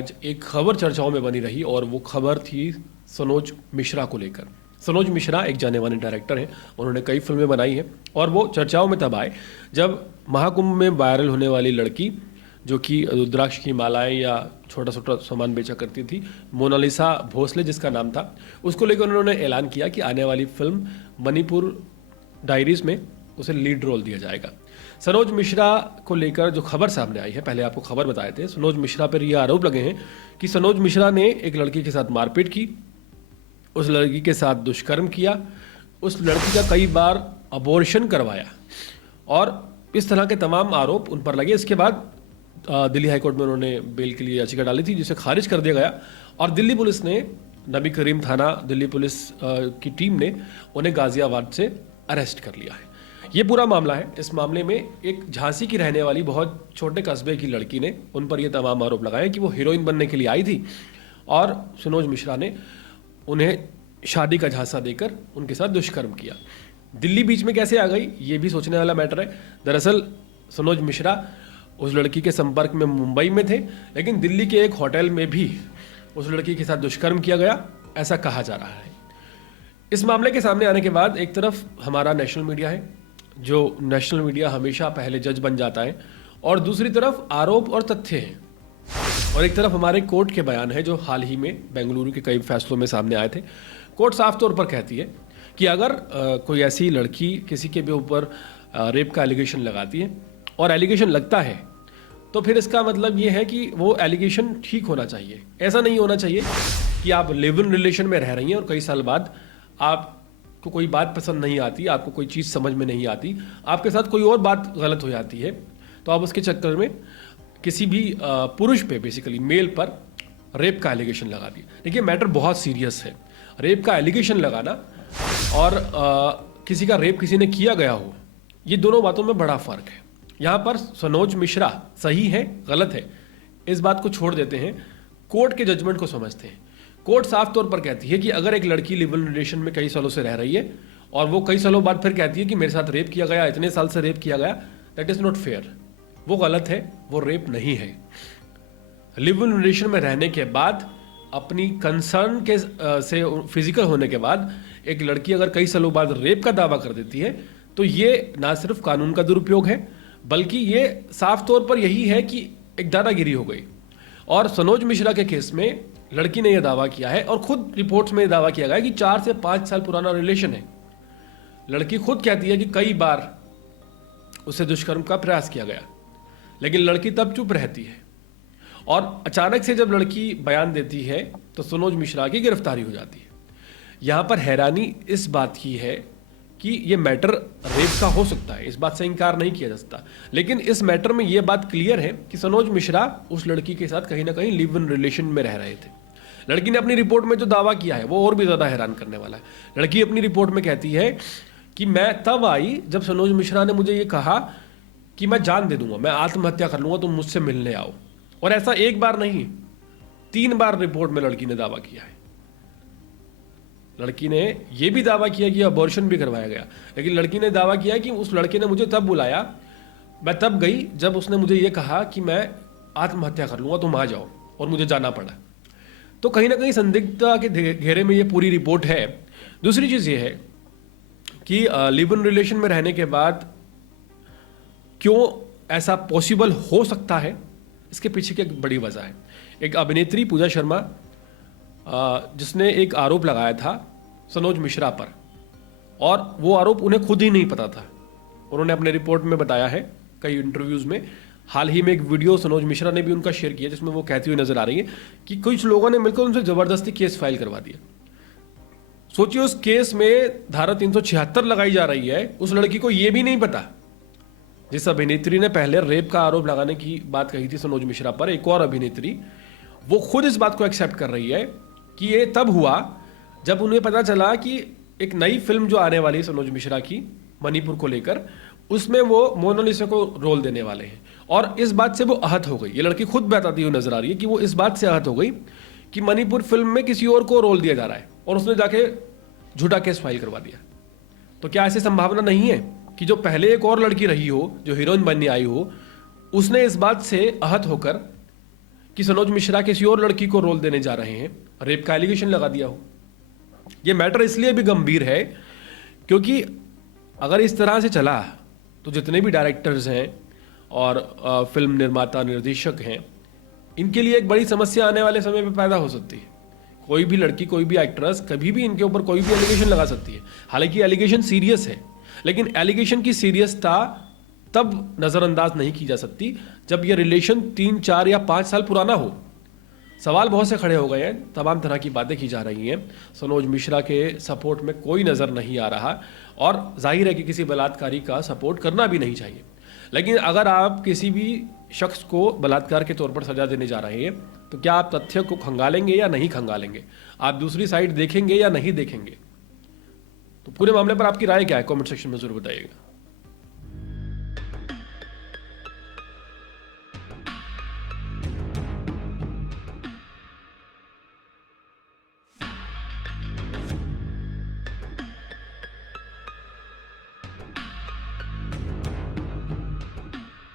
आज एक खबर चर्चाओं में बनी रही और वो खबर थी सनोज मिश्रा को लेकर। सनोज मिश्रा एक जाने माने डायरेक्टर हैं, उन्होंने कई फिल्में बनाई हैं और वो चर्चाओं में तब आए जब महाकुंभ में वायरल होने वाली लड़की जो कि रुद्राक्ष की मालाएं या छोटा छोटा सामान बेचा करती थी, मोनालिसा भोसले जिसका नाम था, उसको लेकर उन्होंने ऐलान किया कि आने वाली फिल्म मणिपुर डायरीज में उसे लीड रोल दिया जाएगा। सनोज मिश्रा को लेकर जो खबर सामने आई है, पहले आपको खबर बताए थे, सनोज मिश्रा पर यह आरोप लगे हैं कि सनोज मिश्रा ने एक लड़की के साथ मारपीट की, उस लड़की के साथ दुष्कर्म किया, उस लड़की का कई बार अबॉर्शन करवाया और इस तरह के तमाम आरोप उन पर लगे। इसके बाद दिल्ली हाईकोर्ट में उन्होंने बेल के लिए याचिका डाली थी जिसे खारिज कर दिया गया और दिल्ली पुलिस ने, नबी करीम थाना दिल्ली पुलिस की टीम ने उन्हें गाजियाबाद से अरेस्ट कर लिया है। ये पूरा मामला है। इस मामले में एक झांसी की रहने वाली बहुत छोटे कस्बे की लड़की ने उन पर यह तमाम आरोप लगाए कि वो हीरोइन बनने के लिए आई थी और सनोज मिश्रा ने उन्हें शादी का झांसा देकर उनके साथ दुष्कर्म किया। दिल्ली बीच में कैसे आ गई, ये भी सोचने वाला मैटर है। दरअसल सनोज मिश्रा उस लड़की के संपर्क में मुंबई में थे, लेकिन दिल्ली के एक होटल में भी उस लड़की के साथ दुष्कर्म किया गया, ऐसा कहा जा रहा है। इस मामले के सामने आने के बाद एक तरफ हमारा नेशनल मीडिया है, जो नेशनल मीडिया हमेशा पहले जज बन जाता है, और दूसरी तरफ आरोप और तथ्य हैं, और एक तरफ हमारे कोर्ट के बयान है जो हाल ही में बेंगलुरु के कई फैसलों में सामने आए थे। कोर्ट साफ तौर पर कहती है कि अगर कोई ऐसी लड़की किसी के भी ऊपर रेप का एलिगेशन लगाती है और एलिगेशन लगता है तो फिर इसका मतलब ये है कि वो एलिगेशन ठीक होना चाहिए। ऐसा नहीं होना चाहिए कि आप लिव इन रिलेशन में रह रही हैं और कई साल बाद आपको कोई बात पसंद नहीं आती, आपको कोई चीज़ समझ में नहीं आती, आपके साथ कोई और बात गलत हो जाती है, तो आप उसके चक्कर में किसी भी पुरुष पे, बेसिकली मेल पर रेप का एलिगेशन लगा दिए। देखिए, मैटर बहुत सीरियस है। रेप का एलिगेशन लगाना और किसी का रेप किसी ने किया गया हो, ये दोनों बातों में बड़ा फर्क है। यहाँ पर सनोज मिश्रा सही है गलत है, इस बात को छोड़ देते हैं, कोर्ट के जजमेंट को समझते हैं। कोर्ट साफ तौर पर कहती है कि अगर एक लड़की लिव इन रिलेशन में कई सालों से रह रही है और वो कई सालों बाद फिर कहती है कि मेरे साथ रेप किया गया, इतने साल से रेप किया गया, दैट इज नॉट फेयर। वो गलत है, वो रेप नहीं है। लिव इन रिलेशन में रहने के बाद, अपनी कंसर्न के से फिजिकल होने के बाद एक लड़की अगर कई सालों बाद रेप का दावा कर देती है तो ये ना सिर्फ कानून का दुरुपयोग है, बल्कि ये साफ तौर पर यही है कि एक दादागिरी हो गई। और सनोज मिश्रा के केस में लड़की ने यह दावा किया है और खुद रिपोर्ट्स में दावा किया गया है कि 4 से 5 साल पुराना रिलेशन है। लड़की खुद कहती है कि कई बार उसे दुष्कर्म का प्रयास किया गया, लेकिन लड़की तब चुप रहती है और अचानक से जब लड़की बयान देती है तो सनोज मिश्रा की गिरफ्तारी हो जाती है। यहां पर हैरानी इस बात की है कि ये मैटर रेप का हो सकता है, इस बात से इनकार नहीं किया जा सकता, लेकिन इस मैटर में ये बात क्लियर है कि सनोज मिश्रा उस लड़की के साथ कहीं ना कहीं लिव इन रिलेशन में रह रहे थे। लड़की ने अपनी रिपोर्ट में जो दावा किया है वो और भी ज्यादा हैरान करने वाला है। लड़की अपनी रिपोर्ट में कहती है कि मैं तब आई जब सनोज मिश्रा ने मुझे ये कहा कि मैं जान दे दूंगा, मैं आत्महत्या कर लूंगा, तुम मुझसे मिलने आओ। और ऐसा एक बार नहीं, 3 बार रिपोर्ट में लड़की ने दावा किया है। लड़की ने यह भी दावा किया कि अबॉर्शन भी करवाया गया, लेकिन लड़की ने दावा किया कि उस लड़के ने मुझे तब बुलाया, मैं तब गई जब उसने मुझे यह कहा कि मैं आत्महत्या कर लूंगा, तुम आ जाओ, और मुझे जाना पड़ा। तो कहीं ना कहीं संदिग्धता के घेरे में ये पूरी रिपोर्ट है। दूसरी चीज ये है कि लिव इन रिलेशन में रहने के बाद क्यों ऐसा पॉसिबल हो सकता है, इसके पीछे की एक बड़ी वजह है। एक अभिनेत्री पूजा शर्मा जिसने एक आरोप लगाया था सनोज मिश्रा पर, और वो आरोप उन्हें खुद ही नहीं पता था। उन्होंने अपने रिपोर्ट में बताया है कई इंटरव्यूज में। हाल ही में एक वीडियो सनोज मिश्रा ने भी उनका शेयर किया जिसमें वो कहती हुई नजर आ रही है कि कुछ लोगों ने मिलकर उनसे जबरदस्ती केस फाइल करवा दिया। सोचिए, उस केस में धारा 376 लगाई जा रही है, उस लड़की को यह भी नहीं पता। जिस अभिनेत्री ने पहले रेप का आरोप लगाने की बात कही थी सनोज मिश्रा पर, एक और अभिनेत्री, वो खुद इस बात को एक्सेप्ट कर रही है कि ये तब हुआ जब उन्हें पता चला कि एक नई फिल्म जो आने वाली है सनोज मिश्रा की मणिपुर को लेकर, उसमें वो मोनालिसा को रोल देने वाले हैं, और इस बात से वो आहत हो गई। ये लड़की खुद बताती हुई नजर आ रही है कि वो इस बात से आहत हो गई कि मणिपुर फिल्म में किसी और को रोल दिया जा रहा है, और उसने जाके झूठा केस फाइल करवा दिया। तो क्या ऐसी संभावना नहीं है कि जो पहले एक और लड़की रही हो, जो हीरोइन बनने आई हो, उसने इस बात से आहत होकर कि सनोज मिश्रा किसी और लड़की को रोल देने जा रहे हैं, रेप का एलिगेशन लगा दिया हो। ये मैटर इसलिए भी गंभीर है क्योंकि अगर इस तरह से चला तो जितने भी डायरेक्टर्स हैं और फिल्म निर्माता निर्देशक हैं, इनके लिए एक बड़ी समस्या आने वाले समय में पैदा हो सकती है। कोई भी लड़की, कोई भी एक्ट्रेस कभी भी इनके ऊपर कोई भी एलिगेशन लगा सकती है। हालांकि एलिगेशन सीरियस है, लेकिन एलिगेशन की सीरियसता तब नज़रअंदाज नहीं की जा सकती जब यह रिलेशन 3, 4 या 5 साल पुराना हो। सवाल बहुत से खड़े हो गए हैं, तमाम तरह की बातें की जा रही हैं। सनोज मिश्रा के सपोर्ट में कोई नज़र नहीं आ रहा और जाहिर है कि किसी बलात्कारी का सपोर्ट करना भी नहीं चाहिए। लेकिन अगर आप किसी भी शख्स को बलात्कार के तौर पर सजा देने जा रहे हैं तो क्या आप तथ्य को खंगालेंगे या नहीं खंगालेंगे? आप दूसरी साइड देखेंगे या नहीं देखेंगे? तो पूरे मामले पर आपकी राय क्या है? कमेंट सेक्शन में जरूर बताइएगा।